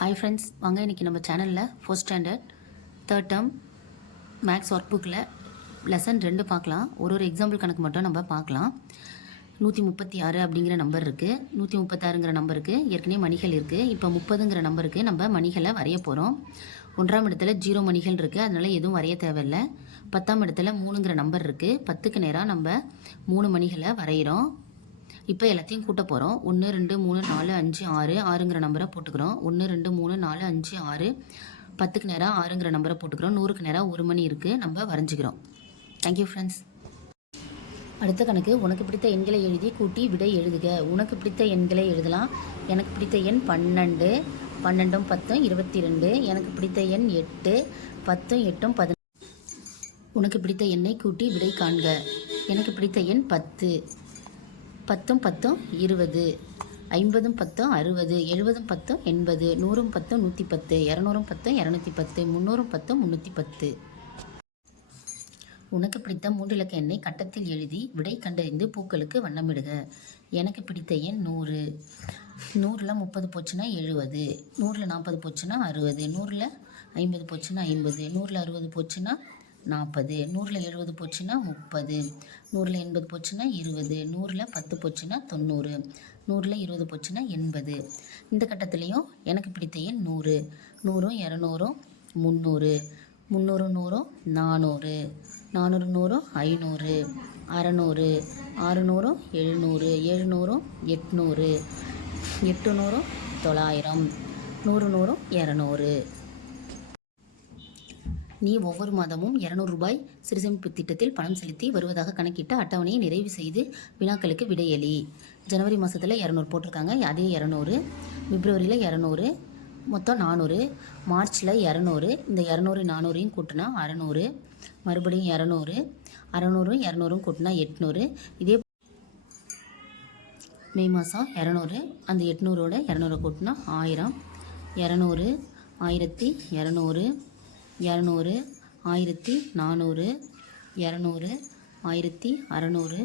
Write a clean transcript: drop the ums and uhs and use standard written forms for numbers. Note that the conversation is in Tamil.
ஹாய் ஃப்ரெண்ட்ஸ், வாங்க இன்றைக்கி நம்ம சேனலில் 4th standard 3rd term maths work புக்கில் லெசன் 2 பார்க்கலாம். ஒரு எக்ஸாம்பிள் கணக்கு மட்டும் நம்ம பார்க்கலாம். 136 அப்படிங்கிற நம்பர் இருக்குது. 136ங்கிற நம்பருக்கு ஏற்கனவே மணிகள் இருக்குது. இப்போ 30ங்கிற நம்பருக்கு நம்ம மணிகளை வரைய போகிறோம். 1ஆம் இடத்துல 0 மணிகள் இருக்குது, அதனால் எதுவும் வரைய தேவையில்லை. 10ஆம் இடத்துல 3ங்கிற நம்பர் இருக்குது. 10க்கு நேராக நம்ம 3 மணிகளை வரைகிறோம். இப்போ எல்லாத்தையும் கூட்ட போகிறோம். 1 2 3 4 5 6 6ங்கிற நம்பரை போட்டுக்கிறோம். 1 2 3 4 5 6 10க்கு நேராக 6ங்கிற நம்பரை போட்டுக்கிறோம். 100க்கு நேராக 1 மணி இருக்குது, நம்ம வரைஞ்சிக்கிறோம். Thank you friends. அடுத்த கணக்கு, உனக்கு பிடித்த எண்களை எழுதி கூட்டி விடை எழுதுக. உனக்கு பிடித்த எண்களை எழுதலாம். எனக்கு பிடித்த எண் 12, 12 10 22. எனக்கு பிடித்த எண் 8, 10 8 11. உனக்கு பிடித்த எண்ணை கூட்டி விடை காண்க. எனக்கு பிடித்த எண் 10, 10 10 20, 50 10 60, 70 10 80, 100 10 110, 200 10 210, 300 10 310. உனக்கு பிடித்த 3 இலக்க எண்ணை கட்டத்தில் எழுதி விடை கண்டறிந்து பூக்களுக்கு வண்ணமிடுக. எனக்கு பிடித்த எண் 100. 100ல் 30 போச்சுன்னா 70, 100ல் 40 போச்சுன்னா 60, 100ல் 50 போச்சுன்னா 50, 100ல் 60 போச்சுன்னா 40, 100ல் 70 போச்சுன்னா 30, 100ல் 80 போச்சுன்னா 20, 100ல் 10 போச்சுன்னா 90, 100ல் 20 போச்சுன்னா 80. இந்த கட்டத்துலேயும் எனக்கு பிடித்த எண் 100. 100 200 300, 300 100 400, 400 100 500, 600 600 700, 700 800, 800 900, 100 100 200. நீ ஒவ்வொரு மாதமும் 200 ரூபாய் சிறுசேமிப்பு திட்டத்தில் பணம் செலுத்தி வருவதாக கணக்கிட்ட அட்டவணையை நிறைவு செய்து வினாக்களுக்கு விடையளி. ஜனவரி மாதத்தில் 200 போட்டிருக்காங்க, அதே 200. பிப்ரவரியில் 200, மொத்தம் 400. மார்ச்சில் 200. இந்த 200 400யும் கூட்டினா 600. மறுபடியும் 200, 600 200 கூட்டினா 800. இதே மே மாதம் 200, அந்த 800ஓட 200 கூட்டினா 1000. 200 1200, 200 1400, 200 1600,